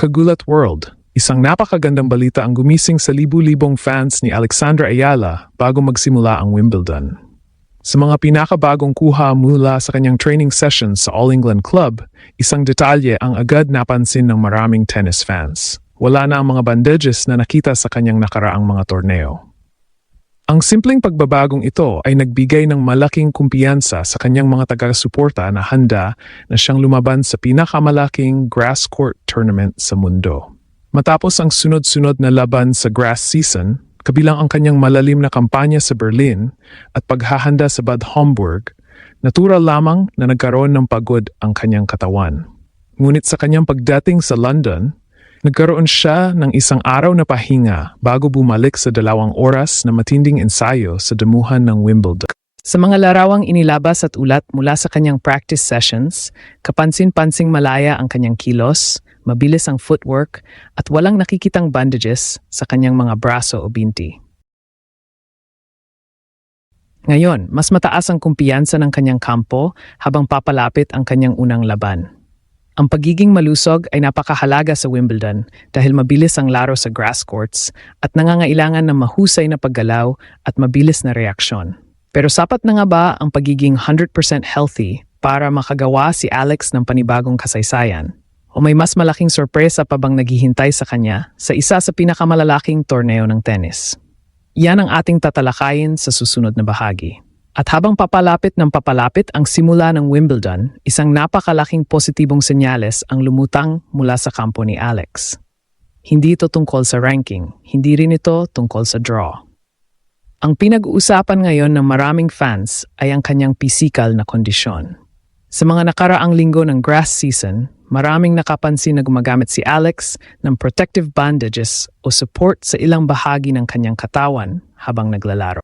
Kagulat World. Isang napakagandang balita ang gumising sa libu-libong fans ni Alexandra Ayala bago magsimula ang Wimbledon. Sa mga pinakabagong kuha mula sa kanyang training sessions sa All England Club, isang detalye ang agad napansin ng maraming tennis fans. Wala na ang mga bandages na nakita sa kanyang nakaraang mga torneo. Ang simpleng pagbabagong ito ay nagbigay ng malaking kumpiyansa sa kanyang mga taga-suporta na handa na siyang lumaban sa pinakamalaking grass court tournament sa mundo. Matapos ang sunod-sunod na laban sa grass season, kabilang ang kanyang malalim na kampanya sa Berlin at paghahanda sa Bad Homburg, natural lamang na nagkaroon ng pagod ang kanyang katawan. Ngunit sa kanyang pagdating sa London, nagkaroon siya ng isang araw na pahinga bago bumalik sa 2 oras na matinding ensayo sa damuhan ng Wimbledon. Sa mga larawang inilabas at ulat mula sa kanyang practice sessions, kapansin-pansing malaya ang kanyang kilos, mabilis ang footwork, at walang nakikitang bandages sa kanyang mga braso o binti. Ngayon, mas mataas ang kumpiyansa ng kanyang kampo habang papalapit ang kanyang unang laban. Ang pagiging malusog ay napakahalaga sa Wimbledon dahil mabilis ang laro sa grass courts at nangangailangan ng mahusay na paggalaw at mabilis na reaksyon. Pero sapat na nga ba ang pagiging 100% healthy para makagawa si Alex ng panibagong kasaysayan? O may mas malaking sorpresa pa bang naghihintay sa kanya sa isa sa pinakamalalaking torneo ng tennis? Yan ang ating tatalakayin sa susunod na bahagi. At habang papalapit ang simula ng Wimbledon, isang napakalaking positibong senyales ang lumutang mula sa kampo ni Alex. Hindi ito tungkol sa ranking, hindi rin ito tungkol sa draw. Ang pinag-uusapan ngayon ng maraming fans ay ang kanyang pisikal na kondisyon. Sa mga nakaraang linggo ng grass season, maraming nakapansin na gumagamit si Alex ng protective bandages o support sa ilang bahagi ng kanyang katawan habang naglalaro.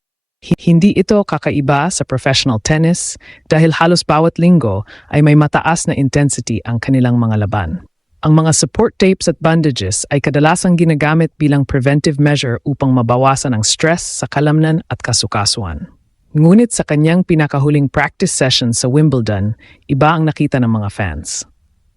Hindi ito kakaiba sa professional tennis dahil halos bawat linggo ay may mataas na intensity ang kanilang mga laban. Ang mga support tapes at bandages ay kadalasang ginagamit bilang preventive measure upang mabawasan ang stress sa kalamnan at kasukasuan. Ngunit sa kanyang pinakahuling practice session sa Wimbledon, iba ang nakita ng mga fans.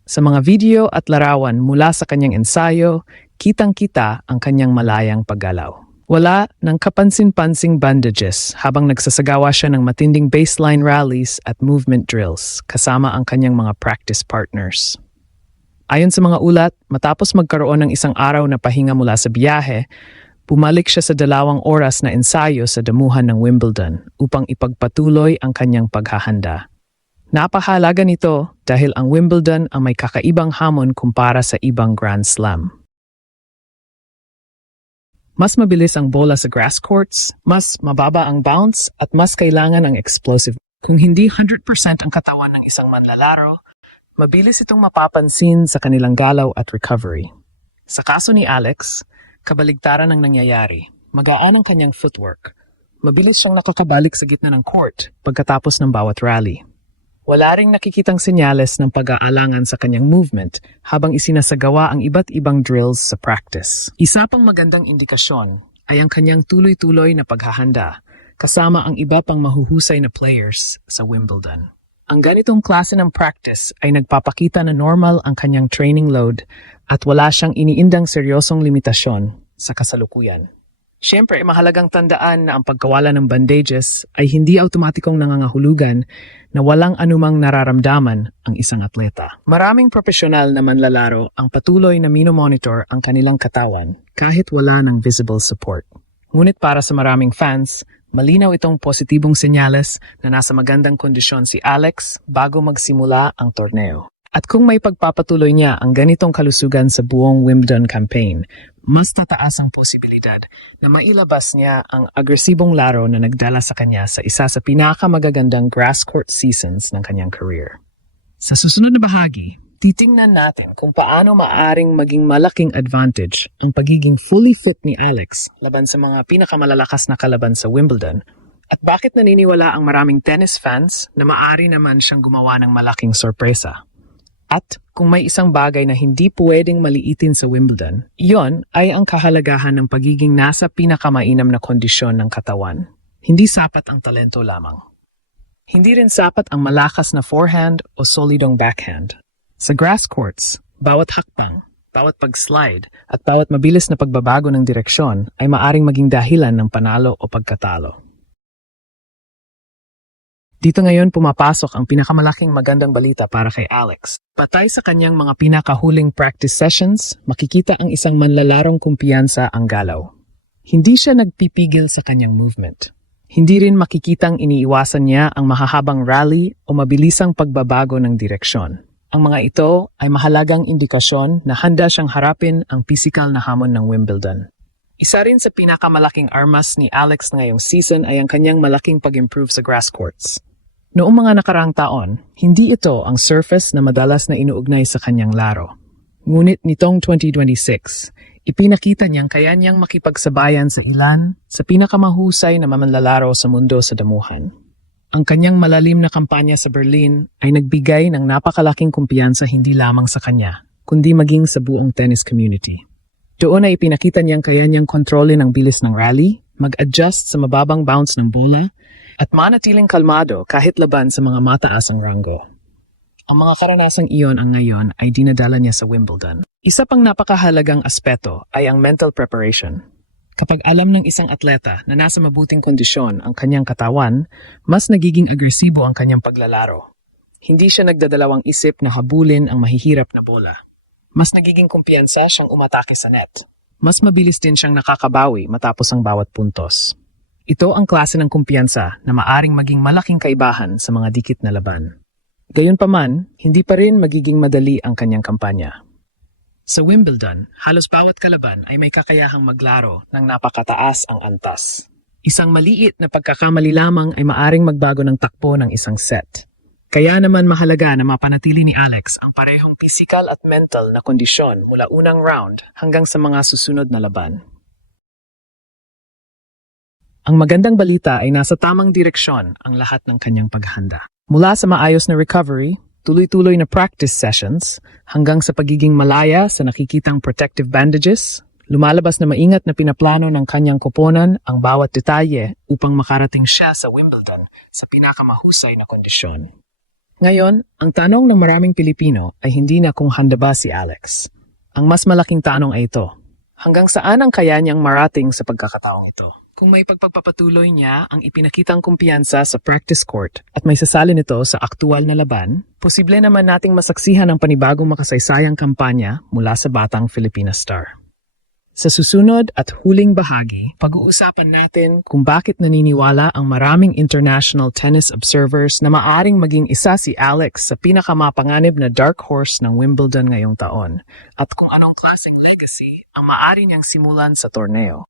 Sa mga video at larawan mula sa kanyang ensayo, kitang-kita ang kanyang malayang paggalaw. Wala ng kapansin-pansing bandages habang nagsasagawa siya ng matinding baseline rallies at movement drills kasama ang kanyang mga practice partners. Ayon sa mga ulat, matapos magkaroon ng isang araw na pahinga mula sa biyahe, bumalik siya sa 2 oras na ensayo sa damuhan ng Wimbledon upang ipagpatuloy ang kanyang paghahanda. Napahalaga nito dahil ang Wimbledon ang may kakaibang hamon kumpara sa ibang Grand Slam. Mas mabilis ang bola sa grass courts, mas mababa ang bounce, at mas kailangan ang explosive. Kung hindi 100% ang katawan ng isang manlalaro, mabilis itong mapapansin sa kanilang galaw at recovery. Sa kaso ni Alex, kabaligtaran ang nangyayari. Magaan ang kanyang footwork. Mabilis siyang nakakabalik sa gitna ng court pagkatapos ng bawat rally. Wala ring nakikitang senyales ng pag-aalangan sa kanyang movement habang isinasagawa ang iba't ibang drills sa practice. Isa pang magandang indikasyon ay ang kanyang tuloy-tuloy na paghahanda kasama ang iba pang mahuhusay na players sa Wimbledon. Ang ganitong klase ng practice ay nagpapakita na normal ang kanyang training load at wala siyang iniindang seryosong limitasyon sa kasalukuyan. Siyempre, mahalagang tandaan na ang pagkawala ng bandages ay hindi automatikong nangangahulugan na walang anumang nararamdaman ang isang atleta. Maraming profesional na manlalaro ang patuloy na minomonitor ang kanilang katawan kahit wala ng visible support. Ngunit para sa maraming fans, malinaw itong positibong senyales na nasa magandang kondisyon si Alex bago magsimula ang torneo. At kung may pagpapatuloy niya ang ganitong kalusugan sa buong Wimbledon campaign, mas tataas ang posibilidad na mailabas niya ang agresibong laro na nagdala sa kanya sa isa sa pinakamagagandang grass court seasons ng kanyang career. Sa susunod na bahagi, titingnan natin kung paano maaring maging malaking advantage ang pagiging fully fit ni Alex laban sa mga pinakamalalakas na kalaban sa Wimbledon at bakit naniniwala ang maraming tennis fans na maaari naman siyang gumawa ng malaking sorpresa. At kung may isang bagay na hindi pwedeng maliitin sa Wimbledon, iyon ay ang kahalagahan ng pagiging nasa pinakamainam na kondisyon ng katawan. Hindi sapat ang talento lamang. Hindi rin sapat ang malakas na forehand o solidong backhand. Sa grass courts, bawat hakbang, bawat pag-slide, at bawat mabilis na pagbabago ng direksyon ay maaring maging dahilan ng panalo o pagkatalo. Dito ngayon pumapasok ang pinakamalaking magandang balita para kay Alex. Batay sa kanyang mga pinakahuling practice sessions, makikita ang isang manlalarong kumpiyansa ang galaw. Hindi siya nagpipigil sa kanyang movement. Hindi rin makikitang iniiwasan niya ang mahahabang rally o mabilisang pagbabago ng direksyon. Ang mga ito ay mahalagang indikasyon na handa siyang harapin ang pisikal na hamon ng Wimbledon. Isa rin sa pinakamalaking armas ni Alex ngayong season ay ang kanyang malaking pag-improve sa grass courts. Noong mga nakaraang taon, hindi ito ang surface na madalas na inuugnay sa kanyang laro. Ngunit nitong 2026, ipinakita niyang kaya niyang makipagsabayan sa ilan sa pinakamahusay na manlalaro sa mundo sa damuhan. Ang kanyang malalim na kampanya sa Berlin ay nagbigay ng napakalaking kumpiyansa hindi lamang sa kanya, kundi maging sa buong tennis community. Doon ay ipinakita niyang kaya niyang kontrolin ang bilis ng rally, mag-adjust sa mababang bounce ng bola, at manatiling kalmado kahit laban sa mga mataas ang ranggo. Ang mga karanasang iyon ang ngayon ay dinadala niya sa Wimbledon. Isa pang napakahalagang aspeto ay ang mental preparation. Kapag alam ng isang atleta na nasa mabuting kondisyon ang kanyang katawan, mas nagiging agresibo ang kanyang paglalaro. Hindi siya nagdadalawang isip na habulin ang mahihirap na bola. Mas nagiging kumpiyansa siyang umatake sa net. Mas mabilis din siyang nakakabawi matapos ang bawat puntos. Ito ang klase ng kumpiyansa na maaring maging malaking kaibahan sa mga dikit na laban. Gayunpaman, hindi pa rin magiging madali ang kanyang kampanya. Sa Wimbledon, halos bawat kalaban ay may kakayahang maglaro ng napakataas ang antas. Isang maliit na pagkakamali lamang ay maaring magbago ng takbo ng isang set. Kaya naman mahalaga na mapanatili ni Alex ang parehong physical at mental na kondisyon mula unang round hanggang sa mga susunod na laban. Ang magandang balita ay nasa tamang direksyon ang lahat ng kanyang paghahanda. Mula sa maayos na recovery, tuloy-tuloy na practice sessions, hanggang sa pagiging malaya sa nakikitang protective bandages, lumalabas na maingat na pinaplano ng kanyang koponan ang bawat detalye upang makarating siya sa Wimbledon sa pinakamahusay na kondisyon. Ngayon, ang tanong ng maraming Pilipino ay hindi na kung handa ba si Alex. Ang mas malaking tanong ay ito, hanggang saan ang kaya niyang marating sa pagkakataong ito? Kung may pagpapatuloy niya ang ipinakitang kumpiyansa sa practice court at may sasali nito sa aktual na laban, posible naman nating masaksihan ang panibagong makasaysayang kampanya mula sa batang Filipina star. Sa susunod at huling bahagi, pag-uusapan natin kung bakit naniniwala ang maraming international tennis observers na maaring maging isa si Alex sa pinakamapanganib na dark horse ng Wimbledon ngayong taon at kung anong klaseng legacy ang maaari niyang simulan sa torneo.